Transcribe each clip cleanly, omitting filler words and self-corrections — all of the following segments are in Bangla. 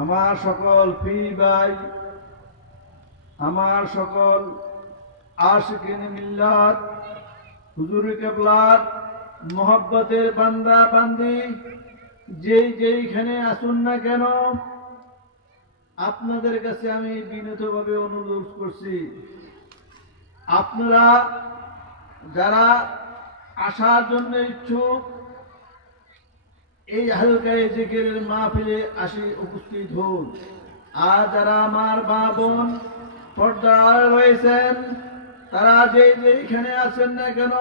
আমার সকল পীর ভাই, আমার সকল আশিকিন মিল্লাত, হুজুর কেবলার মোহব্বতের বান্দা বান্দি যেইখানে আসুন না কেন, আপনাদের কাছে আমি বিনীতভাবে অনুরোধ করছি, আপনারা যারা আসার জন্য ইচ্ছুক এই হালকায় জিকিরের মাহফিলে আসি উপস্থিত হন। আর যারা আমার মা বোন পর্দায় রয়েছেন, তারা যেইখানে আছেন না কেন,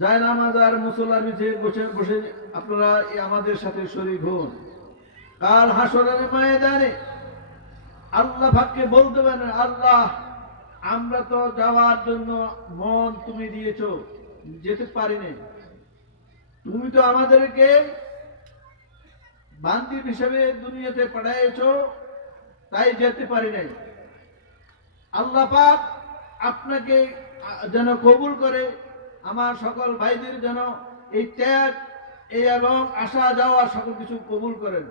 জায়নামাজ আর মুসল্লার নিচে বসে বসে আপনারা আমাদের সাথে শরীক হন। কাল হাসরের ময়দানে আল্লাহ পাককে বলতে পারেন, আল্লাহ আমরা তো যাওয়ার জন্য মন তুমি দিয়েছ, যেতে পারিনি, তুমি তো আমাদেরকে বান্দি হিসেবে দুনিয়াতে পাঠাইছ, তাই যেতে পারি নাই। আল্লাহ পাক আপনাকে যেন কবুল করে, আমার সকল ভাইদের যেন এই ত্যাগ এই এবং আসা যাওয়া সকল কিছু কবুল করেন।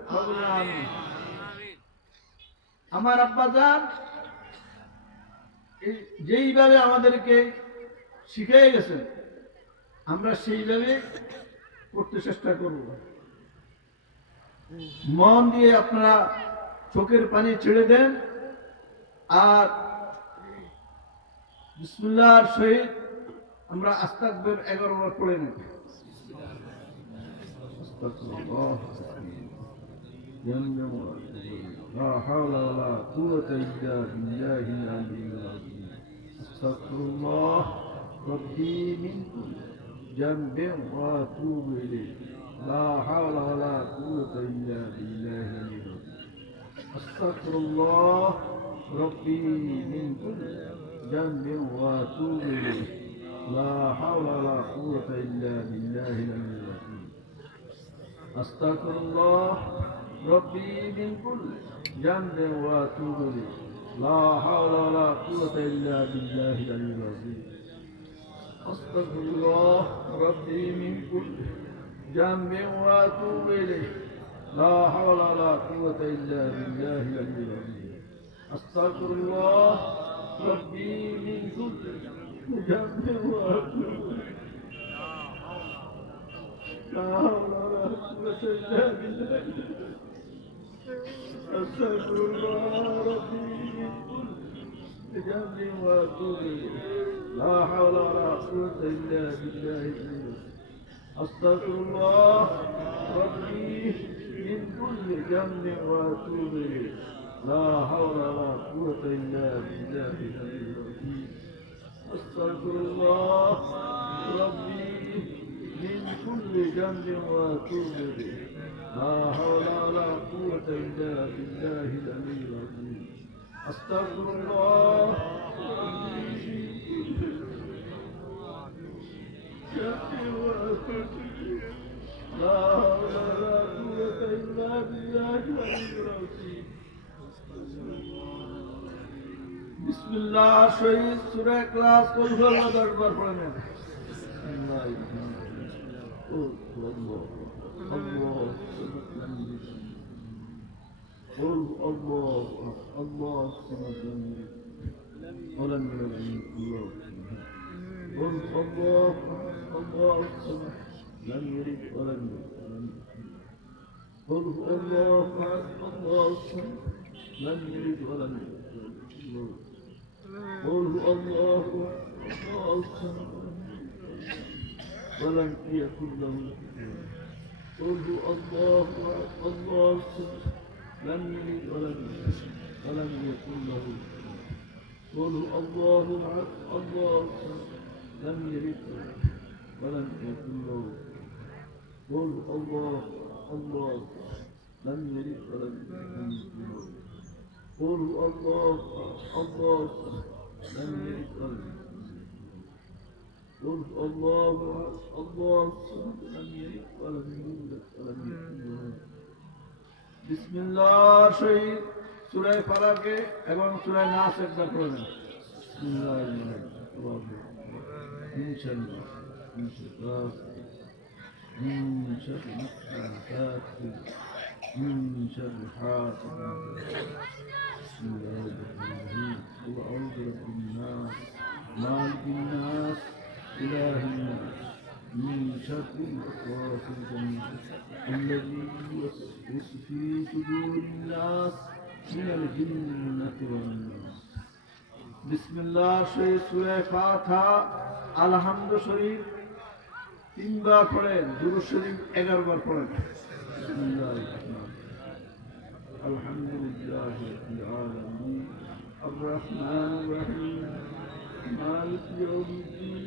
আমার আব্বাজান যেইভাবে আমাদেরকে শিখিয়ে গেছেন, আমরা সেইভাবে করতে চেষ্টা করব। মন দিয়ে আপনারা চোখের পানি ছেড়ে দেন আর বিসমিল্লাহর সহিত আমরা আস্তাগফির 11 বার পড়ে নেব। لا حول ولا قوة إلا بالله العلي العظيم. أستغفر الله ربي من كل ذنب وأتوب إليه. لا حول ولا قوة إلا بالله العلي العظيم. أستغفر الله ربي من كل ذنب وأتوب إليه. لا حول ولا قوة إلا بالله العلي العظيم. أستغفر الله ربي من كل ذنب وأتوب إليه. لا حول ولا قوة إلا بالله العلي العظيم. أستغفر الله ربي من كل ذنب وأتوب إليه. لا حول ولا قوة إلا بالله العلي العظيم. أستغفر الله ربي من كل ذنب وأتوب إليه. لا حول ولا قوة إلا بالله. أستغفر الله ربي من كل ذنب وأتوب إليه. لا حول ولا قوة إلا بالله. أستغفر الله ربي من كل ذنب وأتوب إليه. لا حول ولا قوة إلا بالله. أستغفر الله ربي من كل ذنب وأتوب إليه. لا حول ولا قوة إلا بالله العلي العظيم. أستغفر الله لا حول ولا قوة إلا بالله العلي العظيم. بسم الله شهيد سورة إخلاص قل هو الله 10 বার পড়ে নেন। قل الله الله الصمد ولم يلد الله. قل الله الله الصمد لم يلد ولم يولد. قل الله الله الصمد لم يلد ولم يولد. قل الله الله الصمد ولم يكن له كفوا. قل الله الله الصمد لم يلد ولم يكن له كفوا. قل الله احد الله الصمد لم يلد ولم يكن له. قل الله الله لم يلد ولم يكن له. قل الله الله لم يلد ولم يكن له. قل الله الله لم يلد ولم يولد ولم يكن له. بسم الله شهيد সূরা ফালাকে এবং সূরা নাস একবার পড়বেন। বিসমিল্লাহির রহমানির রহিম। ইনশাআল্লাহ ইনশাআল্লাহ ইনশাআল্লাহ من شر حاسد. بسم الله الرحمن الرحيم. قل أعوذ برب الناس مالك الناس إله الناس من شر الوسواس الخناس الذي يوسوس في صدور الناس من الجنة والناس. بسم الله শরীফ সূরা ফাতিহা আলহামদু শরীফ 3 বার পড়েন, দুরূদ শরীফ 11 বার পড়েন। বিসমিল্লাহির রহমানির রহিম। আলহামদুলিল্লাহি রাব্বিল আলামিন আর রহমানির রহিম মালিক ইয়াউমিদ্দিন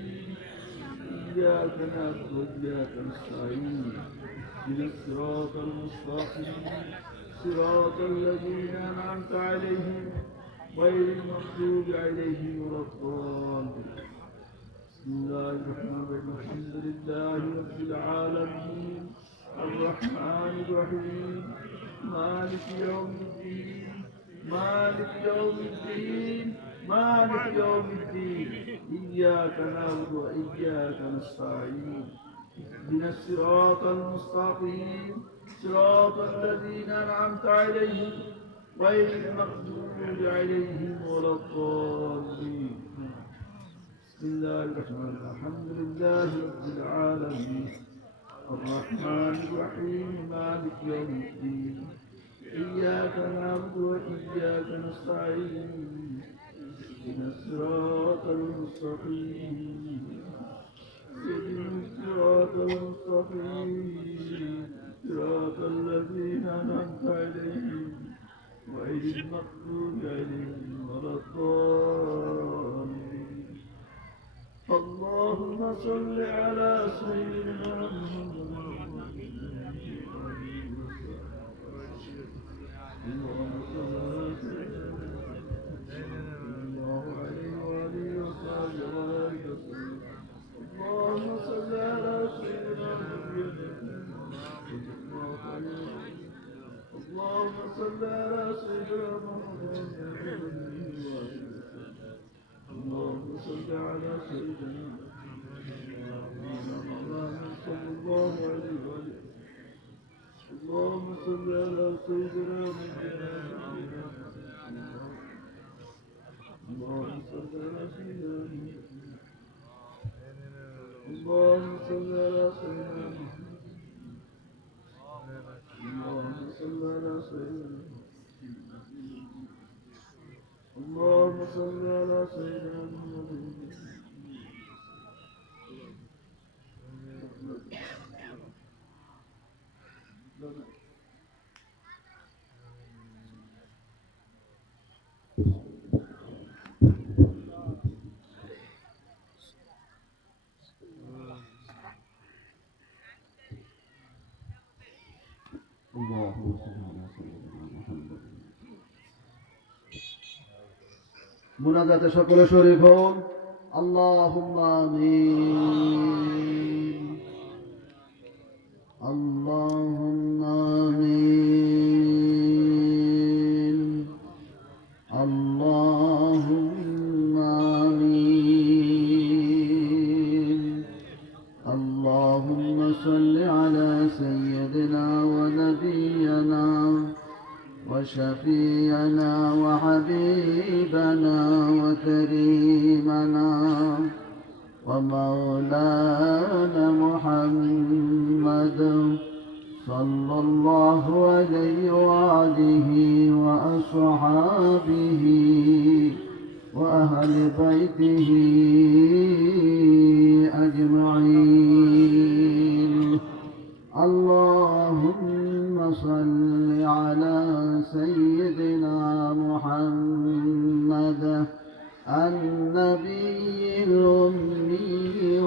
ইয়্যাকা না'বুদু ওয়া ইয়্যাকা নাস্তাঈন ইহদিনাস সিরাতাল মুস্তাকিম সিরাতাল লাযীনা আন'আমতা আলাইহিম غير المغضوب عليهم ولا الضالين. بسم الله الرحمن الرحيم. الحمد لله رب العالمين الرحمن الرحيم مالك يوم الدين مالك يوم الدين مالك يوم الدين إياك نعبد وإياك نستعين اهدنا الصراط المستقيم صراط الذين أنعمت عليهم غير المغضوب عليهم ولا الضالين. بسم الله الرحمن الرحيم. الحمد لله رب العالمين الرحمن الرحيم مالك يوم الدين إياك نعبد وإياك نستعين اهدنا الصراط المستقيم اهدنا الصراط المستقيم صراط الذين أنعمت عليهم غير المغضوب عليهم ولا الضالين. اللهم صل على سيدنا محمد اللهم صل على سيدنا الله عليه وآله وصحبه وسلم. اللهم صل على سيدنا محمد اللهم صل على سيدنا محمد اللهم صل على سيدنا محمد صلى الله عليه وسلم. اللهم صل على سيدنا محمد اللهم صل على سيدنا اللهم صل على سيدنا اللهم صل على سيدنا اللهم صل على سيدنا محمد. মুনাজাতে সকলে শরীক হন। আল্লাহুম্মা আমিন আল্লাহুম্মা আমিন আল্লাহুম্মা আমিন আল্লাহুম্মা সাল্লি আলা সাইয়্যিদিনা ওয়া নাবিয়্যিনা وشفيعنا وحبيبنا وكريمنا ومولانا محمد صلى الله عليه وآله وأصحابه وأهل بيته أجمعين. اللهم صل على سيدنا محمد النبي الأمي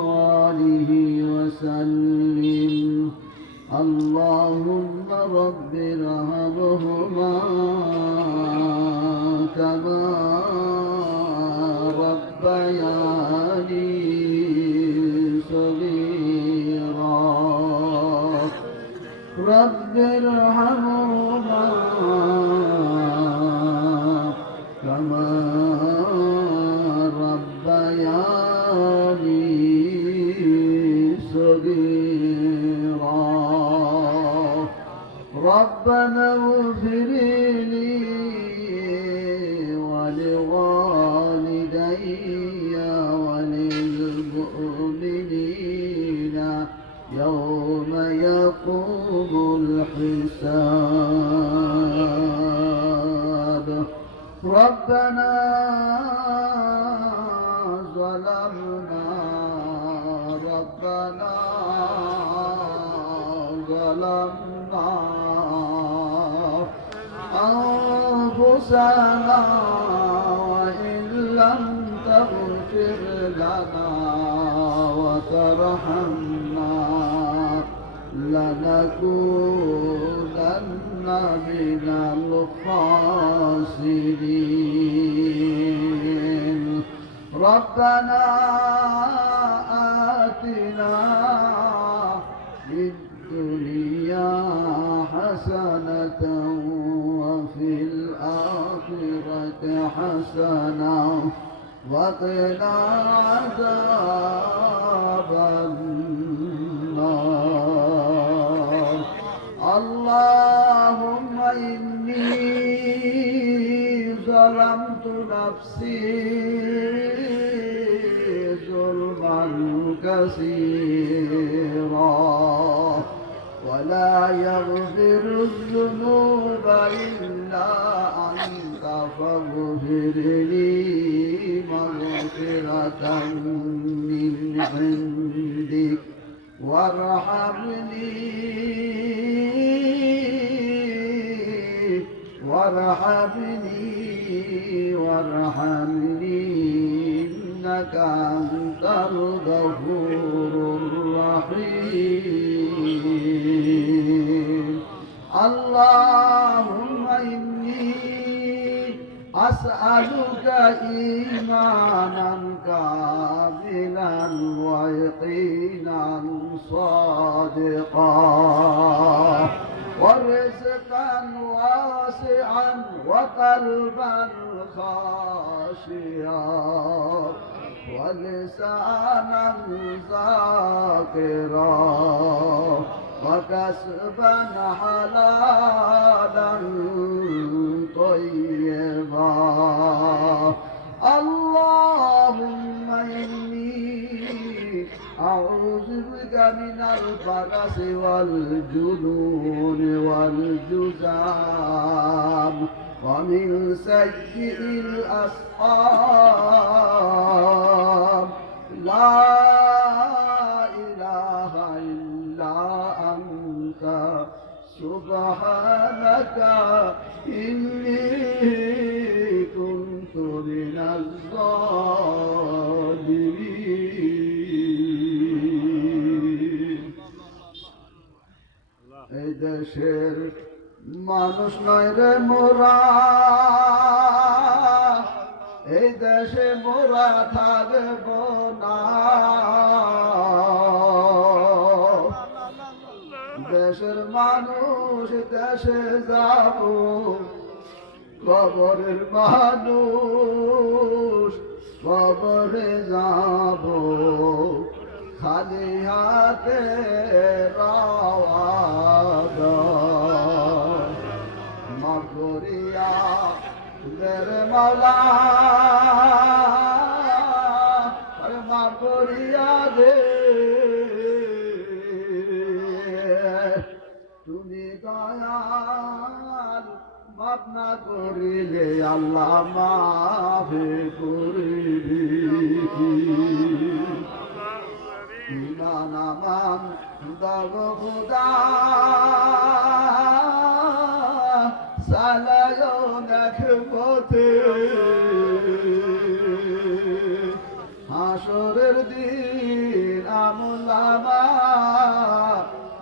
وآله وسلم. اللهم رب ارحمهما كما ربياني صغيرا. رب ارحمهما كما ربياني صغيرا. ربنا اغفر لي ولوالدي وللمؤمنين يوم يقوم الحساب ربنا ظلمنا أنفسنا وإن لم تغفر لنا وترحمنا لنكونن من الخاسرين ربنا آتنا في الدنيا حسنة وفي الآخرة حسنة وقنا عذاب النار اللهم إني ظلمت نفسي ظلما كثيرا ولا يغفر الذنوب إلا أنت فاغفر لي مغفرة من عندك وارحمني إنك أنت الغفور الرحيم اللهم إني أسألك إيمانا كاملا ويقينا صادقا ورزقا واسعا وقلبا خاشعا ولسانا ذاكرا وكسبا حلالا طيبا اللهم إني أعوذ بك من البرص والجنون والجذام ومن سيء الأسقام لا إله إلا أنت سبحانك إني كنت من الظالمين এই দেশের মানুষ নয় রে মোরা এই দেশে মোরা থাকব না দেশের মানুষ দেশে যাব কবরের মানুষ কবরে যাব খালি হাতে রওনা মাগরিয়া মেরে মাওলা আরে মাগরিয়া দে তুমি দয়াল মাফ না করিলে আল্লাহ মাফ করিবি ইমান আমান দাও খোদা সালায়ো দেখবতে হাসরের দিন আমলামা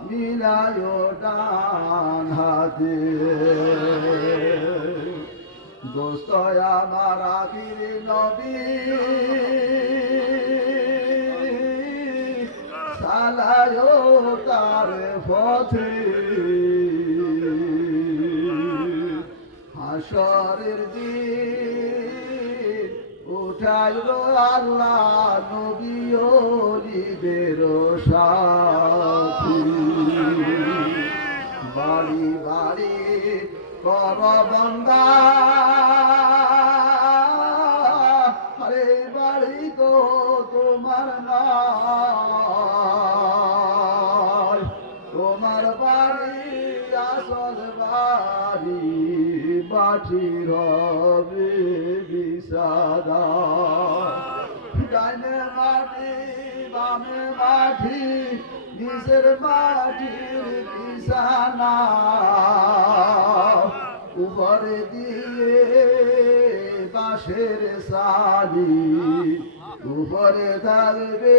মিলায়ো ডান হাতে দোস্ত আমার আখির নবী সালায়ো তার পথে হাসরের দিন উঠাইল আল্লাহ নবী ওলিদের সাথী বাড়ি বাড়ি মাটির হবে বিছানা ডাইনে মাটি বামে মাটি নিচের মাটির বিছানা উপরে দিয়ে বাঁশের সারি উপরে থাকবে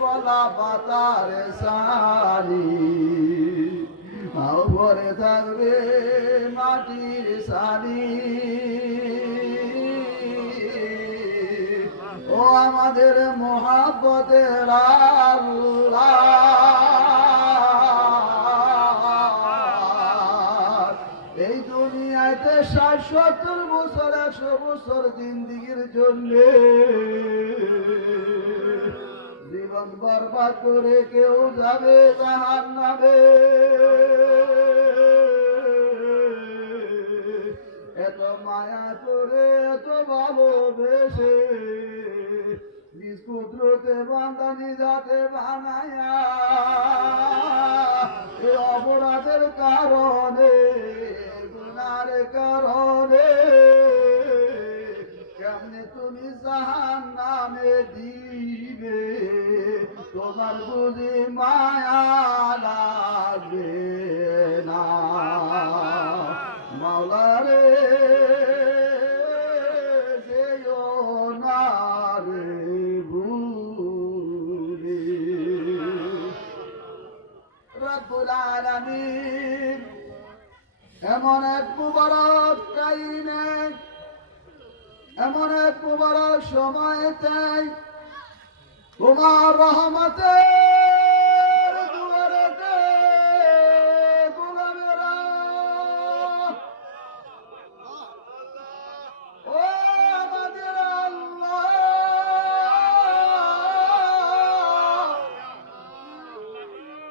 কলা পাতার সারি উপরে থাকবে মাটির সারি ও আমাদের মহাব্বতের আল্লাহ এই দুনিয়াতে ৬০-৭০ বছর ১০০ বছর জিন্দিগির জন্য জীবন বরবাদ করে কেউ যাবে জাহান্নামে এত মায়া করে এত ভালোবেসে নিজ কুদরতে বান্দানি যাতে বানায়া এই অপরাধের কারণে গুনার কারণে কেমনে তুমি জাহান্নামে দিবে তোমার বুঝি মায়া লাগবে না মাওলা রে যেও না রে ভুলে রব্বুল আলামিন এমন এক মুবারক টাইমে এমন এক মুবারক সময়তে তোমার রহমতের দুয়ারেতে গোলামেরা ও আমাদের আল্লাহ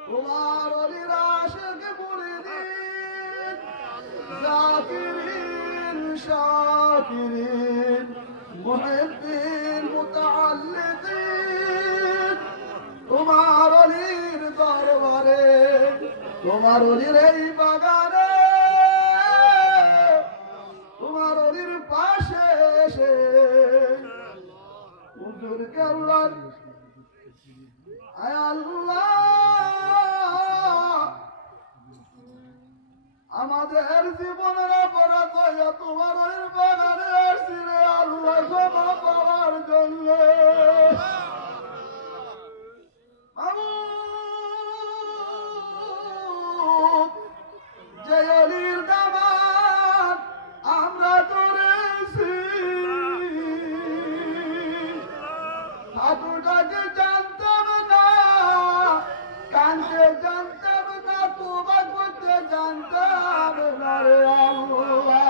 তোমার অলির আশিক মুরিদিন জাকিরিন শাকিরিন মুহিব্বিন মুতাআল্লিকিন তোমার অলির দরবারে তোমার অলির এই বাগানে তোমার অলির পাশে এসে হুজুরকে আল্লাহ আয় আল্লাহ আমাদের জীবনের অপরাধ হইয়া তোমার ওই বাগানে আসছি রে আল্লাহ ক্ষমা পাওয়ার জন্য যে অলির দামান আমরা করেছি হাঁটুটাকে জানতাম না কানতে জানতাম না তোবা করতে জানতাম না রে আল্লাহ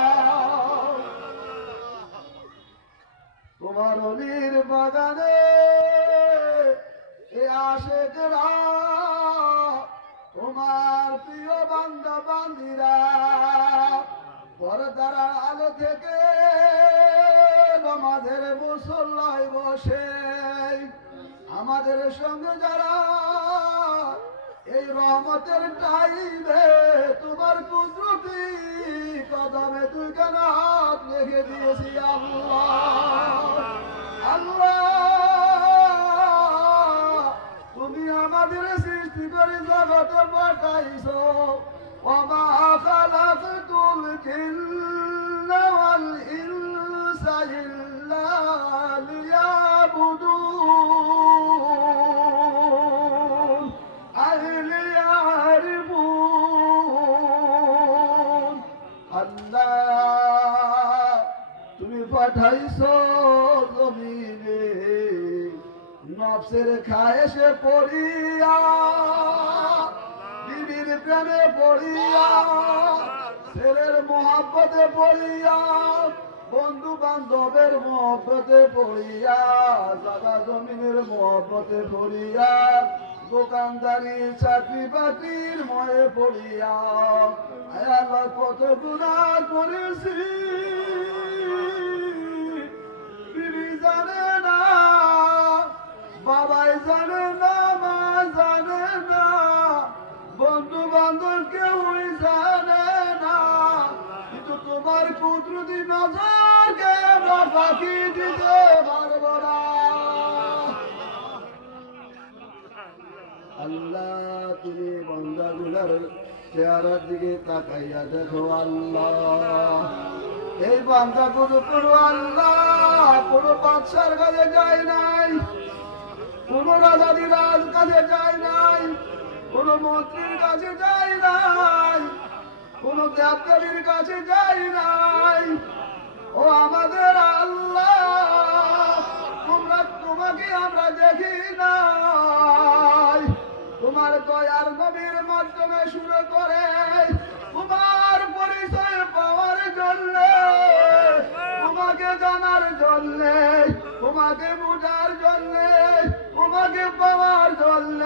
তোমার অলির বাগানে এ আশেকরা তোমার প্রিয় বান্দা বান্দিরা পর্দার আলো থেকে আমাদের মুসল্লায় বসে আমাদের সঙ্গে যারা এই রহমতের টাইমে তোমার কুদরতি কদমে তুই কেন হাত রেখে দিয়েছি আল্লাহ আল্লাহ তুমি আমাদের সৃষ্টি করে জগতে পাঠাইছো ওমা খালাকতুল জিন্না ওয়াল ইনসা ইল্লা লিয়াবুদুন লিয়ারিফুন আল্লাহ তুমি পাঠাইছো জমিনে নফসের খায়েশে পড়িয়া বিবির প্রেমে পড়িয়া ছেলের মহব্বতে পড়িয়া বন্ধু বান্ধবের মহব্বতে পড়িয়া জাগা জমিনের মহব্বতে পড়িয়া দোকানদারি চাকরি বাকরির ময়ে পড়িয়া আল্লাহ কত গুনাহ করেছি বিবি জানে না বাবাই জানে না মা জানে না বন্ধু বান্ধব কেউই জানে না কিন্তু তোমার দুটি নজরকে আমরা ফাঁকি দিতে পারবো না। আল্লাহ তুমি বান্দাগুলার চেহারার দিকে তাকাইয়া দেখো আল্লাহ, এই বান্দা কোনো আল্লাহ কোনো বাদশার কাছে যায় নাই, কোন রাজাদিরাজ কাছে যায় নাই, কোন মন্ত্রীর কাছে যায় নাই, কোন দেবদেবীর কাছে যায় নাই। ও আমাদের আল্লাহ, তোমাকে আমরা দেখি নাই, তোমার দয়ার নবীর মাধ্যমে শুরু করে তোমার পরিচয় পাওয়ার জন্য, তোমাকে জানার জন্য, তোমাকে বুঝার জন্য, তোমাকে পাওয়ার জন্য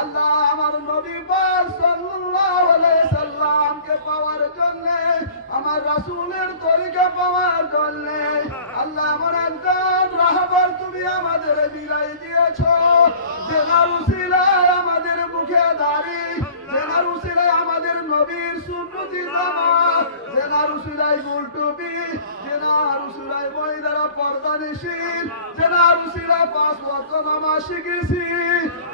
আল্লাহ আমার নবী পাক সাল্লাল্লাহু আলাইহি সাল্লামকে পাওয়ার জন্য, আমার রাসূলের তরিকা পাওয়ার জন্য আল্লাহ আমার একজন রাহবার তুমি আমাদের বিলাই দিয়েছো, যেনার উসিলায় আমাদের মুখে দাড়ি, যেনার উসিলায় আমাদের নবীর সুন্নতি জামা, যেনার উসিলায় গোল টুপি, যেনার উসিলায় মহিলারা পর্দা নিশিন, যেনার উসিলায় 5 ওয়াক্ত নামাজ শিখেছি,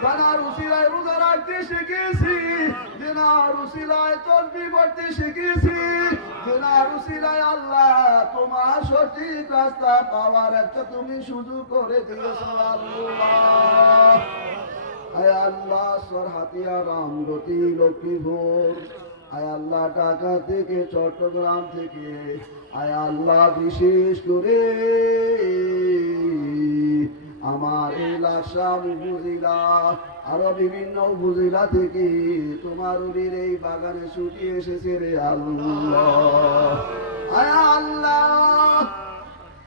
যেনার উসিলায় রোজা রাখতে শিখেছি, যেনার উসিলায় তাসবিহ পড়তে শিখেছি, যেনার উসিলায় আল্লাহ তোমার সঠিক রাস্তা পাওয়ার একটা তুমি সুযোগ করে দিয়েছো আল্লাহ। আয় আল্লাহ সরহাতিয়া রামগতি লক্ষ্মীপুর, আয় আল্লাহ ঢাকা থেকে চট্টগ্রাম থেকে, আয় আল্লাহ বিশেষ করে আমার এই লাকসাম উপজেলা আরো বিভিন্ন উপজেলা থেকে তোমার উড়ির এই বাগানে ছুটি এসেছে রে আল্লাহ। আয় আল্লাহ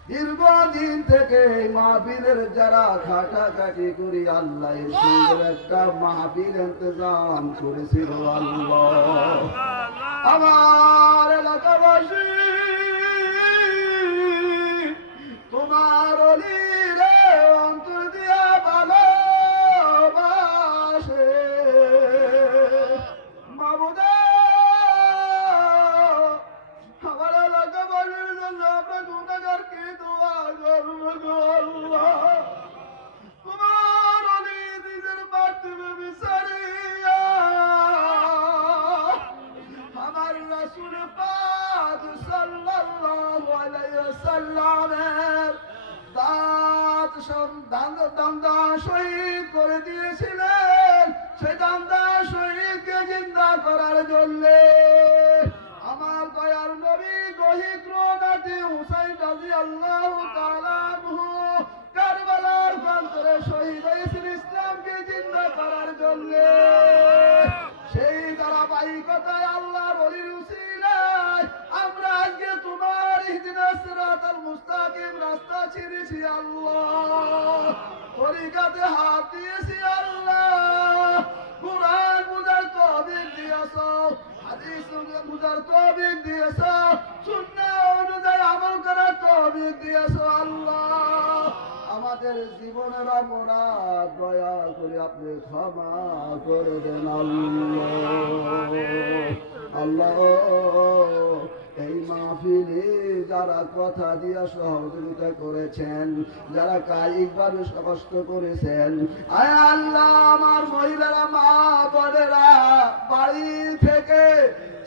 দীর্ঘদিন থেকে মাহফিলের যারা খাটাখাটি করি আল্লাহ এই সুন্দর একটা মাহফিল ইন্তজাম করেছিল আল্লাহ। আমার এলাকাবাসী তোমার অলিরে অন্তর দিয়া ভালোবাসে মাবুদা, আমার এলাকাবাসীর জন্য আমরা গুনাহগারকে দোয়া করবো গো আল্লাহ। তোমার অলি নিজের মাধ্যমে বিচারিয়া আমার রাসূল পাক সাল্লাল্লাহু আলাইহি ওয়াসাল্লামের দান্দা শহীদ করে দিয়েছিলেন, সেই দান্দা শহীদকে জিন্দা করার জন্য আমার দয়ার নবী দহিত্র নাতি হুসাইন রাদিয়াল্লাহু তাআলা আনহু কারবালার প্রান্তরে শহীদ হয়েছেন ইসলামকে জিন্দা করার জন্য। সেই ধারাবাহিকতায় আল্লাহর ওলির উসিলায় আমরা আজকে তোমার ইহদিনাস সিরাতাল মুস্তাকিম রাস্তা চিনেছি আল্লাহ, তরিকাতে হাত দিয়েছি আল্লাহ, কুরআন বুঝার তৌফিক দিয়েছো, হাদিস বুঝার তৌফিক দিয়েছো, সুন্নাহ অনুযায়ী আমল করার তৌফিক দিয়েছো আল্লাহ। আমাদের জীবনের অপরাধ দয়া করে আপনি ক্ষমা করে দেন আল্লাহ। আল্লাহ এই মাহফিলে যারা কথা দিয়া সহযোগিতা করেছেন, যারা কায়িকভাবে কষ্ট করেছেন, আয় আল্লাহ আমার মহিলারা মা বোনেরা বাড়ি থেকে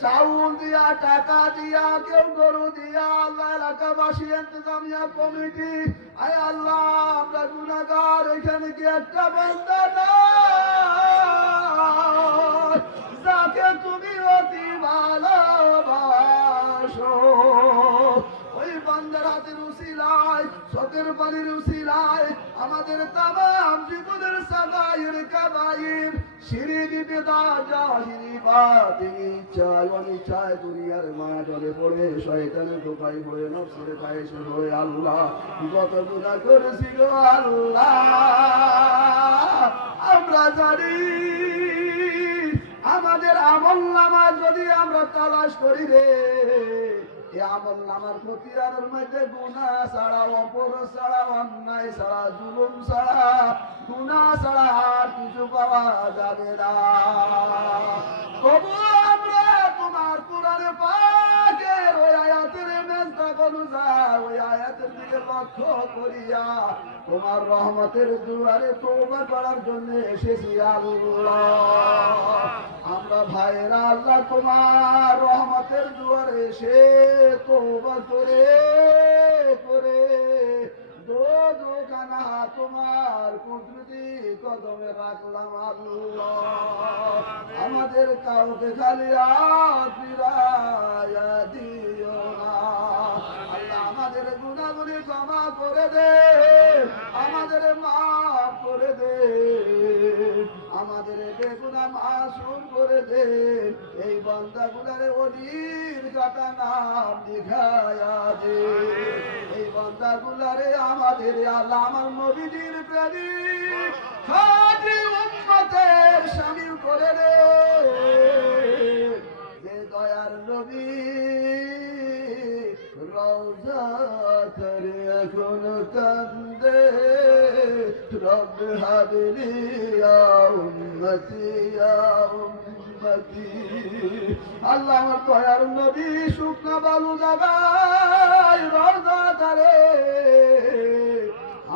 চাউল দিয়া টাকা দিয়া কেউ গরু দিয়া আল্লাহ এলাকাবাসী ইন্তজামিয়া কমিটি, আয় আল্লাহ আমরা গুনাহগার, এখানে কি একটা বান্দা নাই যাকে তুমি অতি ভালোবাসো, ওই বান্দার হাতের উসিলায় চোখের পানির উসিলায় আমাদের তামাম জীবনের সাগাইর কাবাইর শিরিক বিদআ জাহিলি বাতিনি ইচ্ছায় অনিচ্ছায় দুনিয়ার মায়া ডরে পড়ে শয়তানের ধোঁকায় পড়ে নফসের খায়েশে পড়ে আল্লাহ যত গুনাহ করেছি গো আল্লাহ আমরা জানি। আমাদের আমলনামা যদি আমরা তালাশ করি রে, এই আমলনামার খতিয়ানের মধ্যে গুনাহ ছাড়া, অপরাধ ছাড়া, অন্যায় ছাড়া, জুলুম ছাড়া, গুনাহ ছাড়া আর কিছু পাওয়া যাবে না। তবু আমরা তোমার কোরআনে পাকের ওই আয়াতের মেজদা অনুযায়ী ওই আয়াতের দিকে লক্ষ্য করিয়া তোমার রহমতের দুয়ারে তওবা করার জন্য এসেছি আল্লাহ। আমরা ভাইরা আল্লাহ তোমার রহমতের দুয়ারে এসে তওবা করে করে দোকানা তোমার কুদরতি কদমে রাখলাম আল্লাহ। আমাদের কাউকে খালি ফিরাইয়া দিও না আল্লাহ। আমাদের গুনাহগুলি ক্ষমা করে দে, আমাদের মাফ করে দে, আমাদের বেগুনাহ মাসুম করে দে। এই বান্দাগুলারে ওলির কাটা নাম লিখায়া দে। এই বান্দাগুলারে আমাদের আল্লাহ আমার নবীর প্রেমিক খাঁটি উম্মতের শামিল করে দে। যে দয়ার নবী রওজা ধরে এখন কান্দে, রব হাবলি ইয়া উম্মতি ইয়া উম্মতি। আল্লাহ আমার দয়ার নবী শুকনা বালু জায়গায় রওজা ধরে,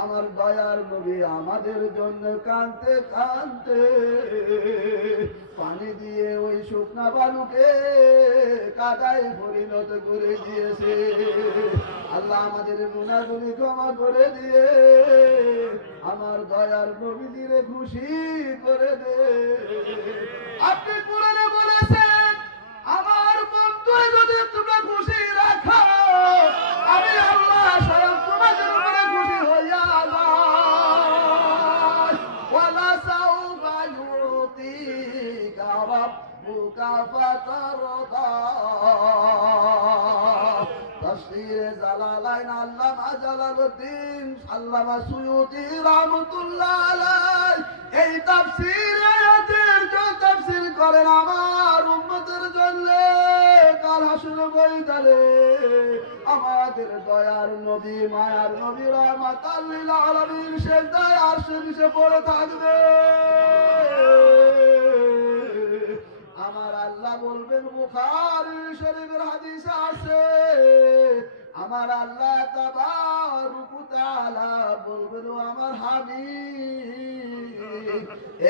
আমার দয়ার নবী আমাদের জন্য কাঁদতে কাঁদতে পানি দিয়ে ওই শুকনা বালুকে কাদায় পরিণত করে দিয়েছে। আল্লাহ আমাদের গুনাহগুলি ক্ষমা করে দিয়ে আমার দয়ার নবীকে খুশি করে দে। আপনি কোরআনে বলেছেন আমার বন্ধু যদি তোমরা খুশি রাখো আমি আল্লাহ স্বয়ং তোমাদের উপরে খুশি হইয়া যাই। ওয়ালা সাউফা ইউতিকা রাব্বুকা ফাতারদা। তাফসীরে জালালাইন আল্লামা জালালউদ্দিন আল্লামা সুয়ুতী রাহমাতুল্লাহ আলাইহি এই তাফসীরের তাফসীর করেন আমার উম্মতের জন্য কাল হাসর ময়দানে আমাদের দয়ার নবী মায়ার নবী রাহমাতাল লিল আলামিন সিজদায় আরশে নিচে পড়ে থাকবে। আমার আল্লাহ বলবেন বুখারী শরীফের হাদিসে আছে আমার আল্লাহ তাবারক ওয়া তাআলা বলবেন আমার হাবিব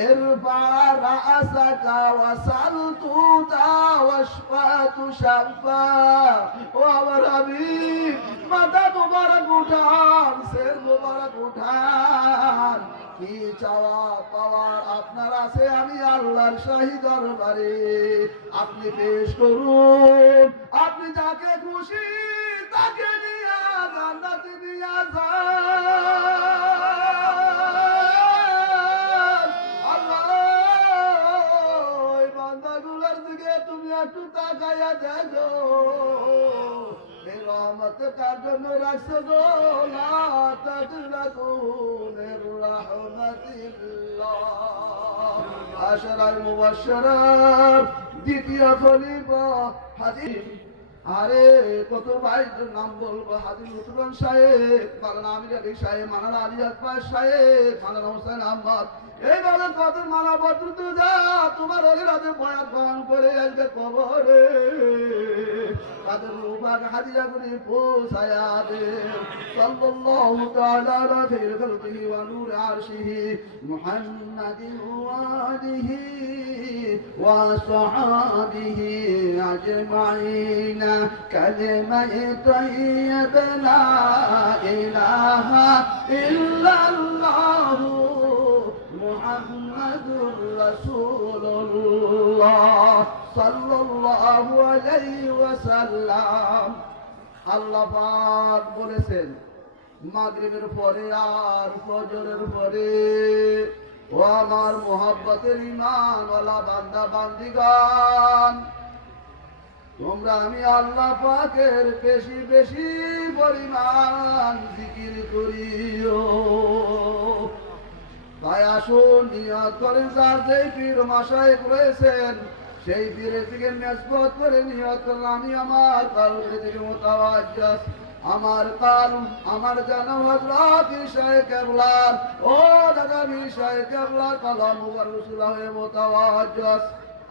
ইরফা রাসাকা ওয়াসাল তুতা ওয়াশফাতু শাফা। ও আমার হাবিব মাথা মোবারক উঠান, সির মোবারক উঠান। কি চাওয়া পাওয়ার আপনার আছে আমি আল্লাহর শাহী দরবারে আপনি পেশ করুন। আপনি যাকে খুশি তাকে নিয়ে জান্নাতে নিয়ে যান। আল্লাহ ওই বান্দাগুলোর দিকে তুমি একটু তাকাইয়া দেখো, এই রহমত তার জন্য রাখছো গো। লা তাকনাতু মির রাহমাতিল্লাহ। আশরাল মুবাশশারাত দ্বিতীয় খলিফা হাদিস। আরে কত ভাইদের নাম বলবো, হাজি লুৎফুল্লাহ সাহেব, মাওলানা আমির আলী সাহেব, মাওলানা আলী আকবর সাহেব, মাওলানা হোসেন আহমদ, এইভাবে কত মালা বদরুদ যা তোমার অলিরাজে বয়াত বয়ান করে আসবে কবরে। তাদের রূপাক হাদিয়া গুলি পৌঁছায়া দে। সাল্লাল্লাহু তাআলা আলা খাইরিল খালকিহি ওয়া নূর আরশিহি মুহাম্মাদিন ওয়া আলিহি ওয়া সাহাবিহি আজমাইন। كلمة طيبة لا إله إلا الله محمد رسول الله صلى الله عليه وسلم। আল্লাহ পাক বলেছেন মাগরিবের পরে আর ফজরের পরে ও আমার মোহাব্বতের ঈমানওয়ালা বান্দা বান্দিগণ তোমরা আমি আল্লাহ পাকের বেশি বেশি পরিমাণ জিকির করিও। তাই আসুন নিয়ত করেন যার যেই পীর মাশায়েখ রয়েছেন সেই পীরের দিকে নিসবত করে নিয়ত করলাম আমি আমার কলবের দিকে মুতাওয়াজ্জিহ, আমার কালব আমার জানা হযরত শাইখ কেবলার ও দাদা শাইখ কেবলার কলম মুবারক হয়ে মুতাওয়াজ্জিহ।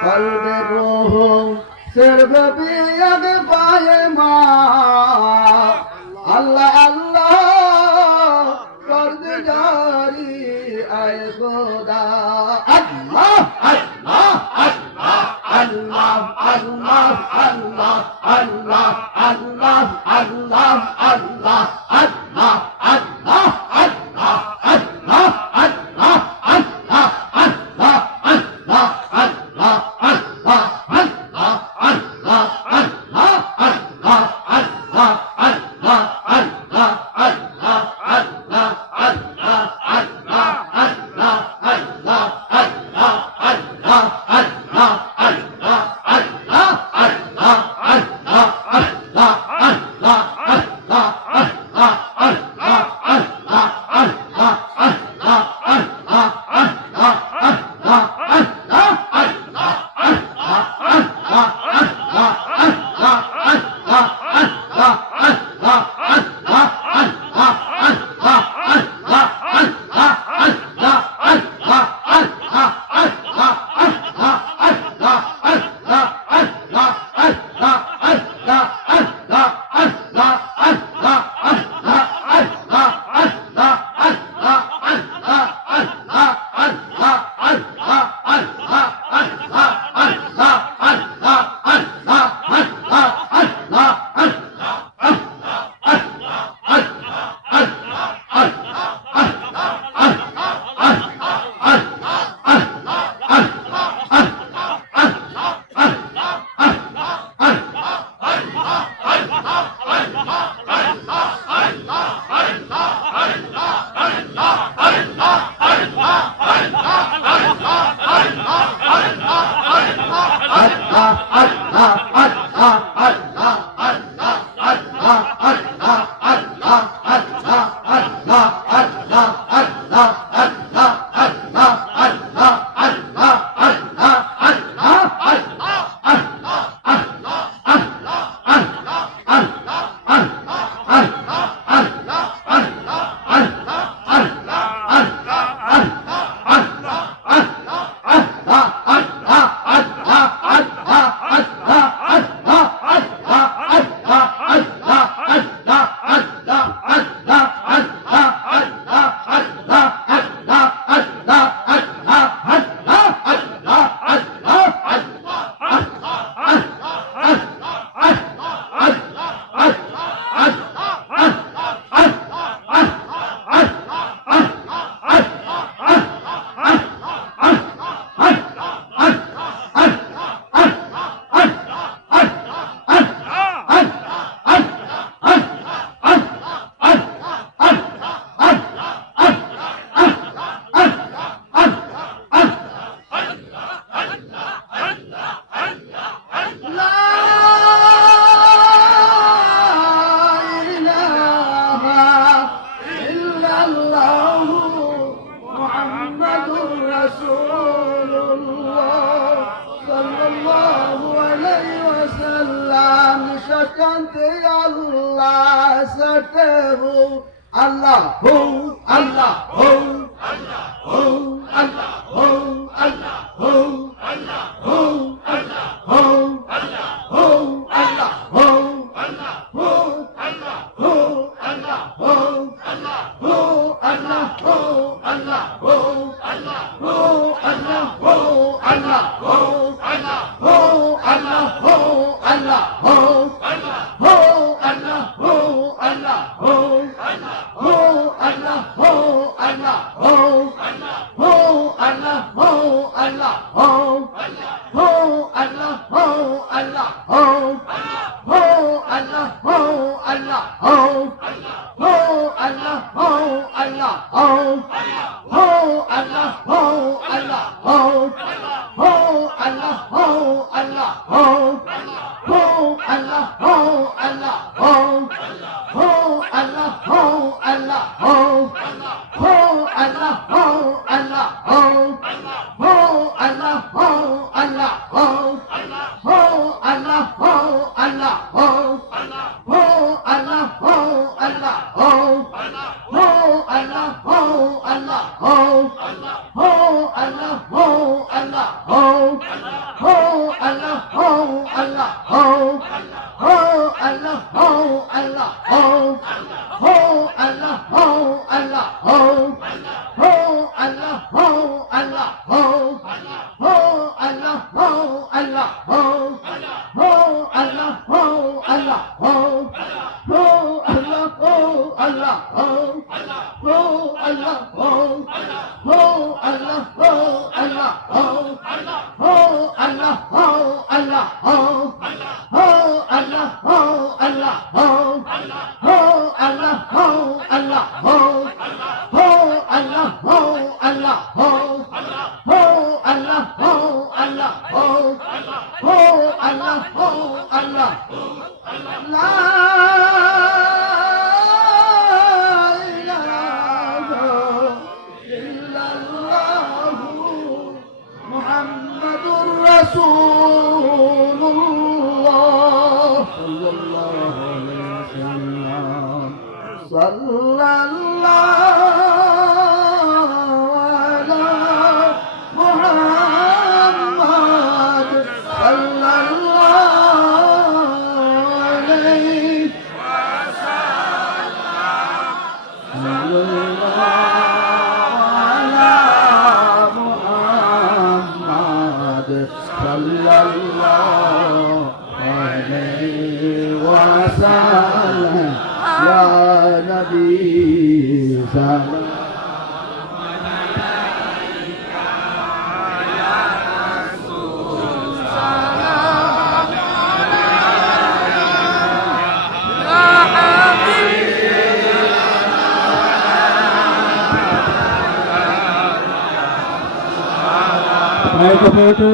قلب روح صرف بیگ پائے ماں اللہ اللہ کرد جاری اے خدا اللہ اللہ اللہ اللہ اللہ اللہ اللہ اللہ اللہ اللہ Allah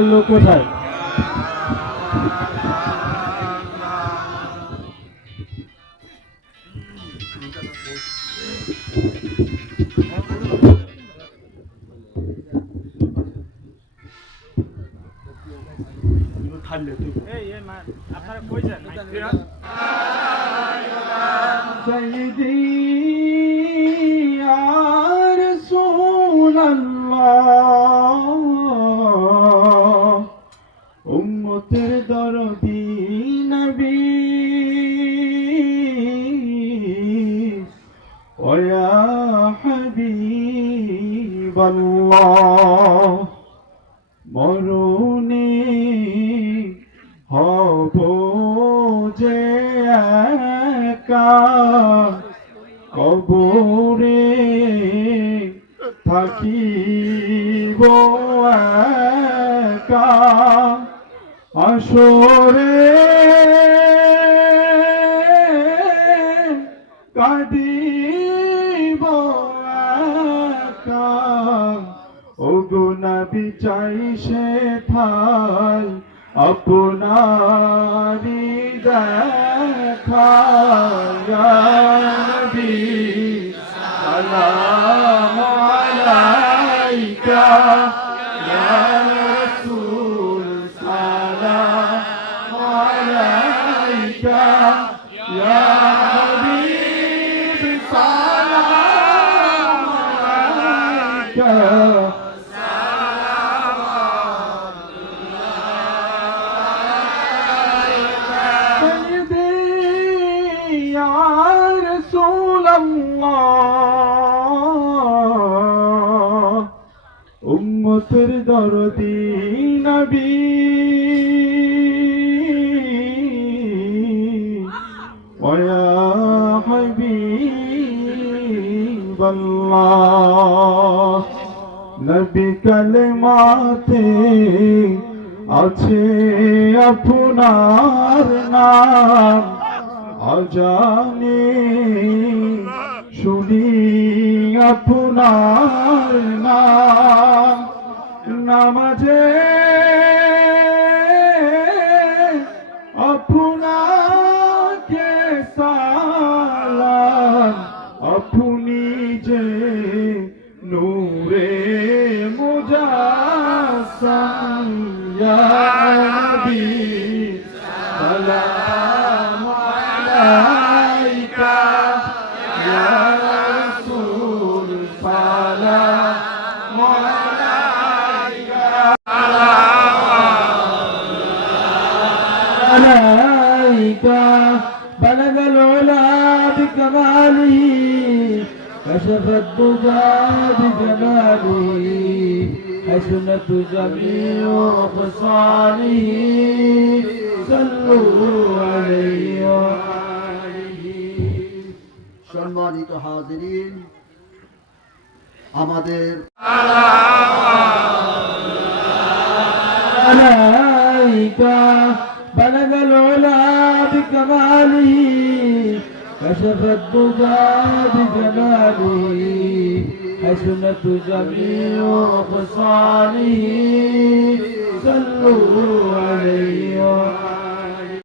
লোক কোথায়? উম্মতের দরদি নবী ওয়া হাবিবাল্লাহ মরুনি হব যে একা কবরে থাকিব একা আসরে কাঁদিব একা ওগো নবী চাই সে ঠাই আপনারি দেখা ইয়া নবী সালাম আলাইকা ইয়া রাসূল সালাম আলাইকা ইয়া হাবিব সালাম আলাইকা উম্মতের দরদি নবী ওয়া হাবিবাল্লাহ নবী কালেমাতে আছে আপনার নাম অজানে শুনি আপনার নাম নামাজে عليك بلغ العلا بكماله كشف الدجى بجماله حسنت جميع خصاله صلوا عليه وآله সম্মানিত হাজিরিন, আমাদের عليك بلغ العلا بكماله كشف الدجى بجماله حسنت جميع خصاله صلوا عليه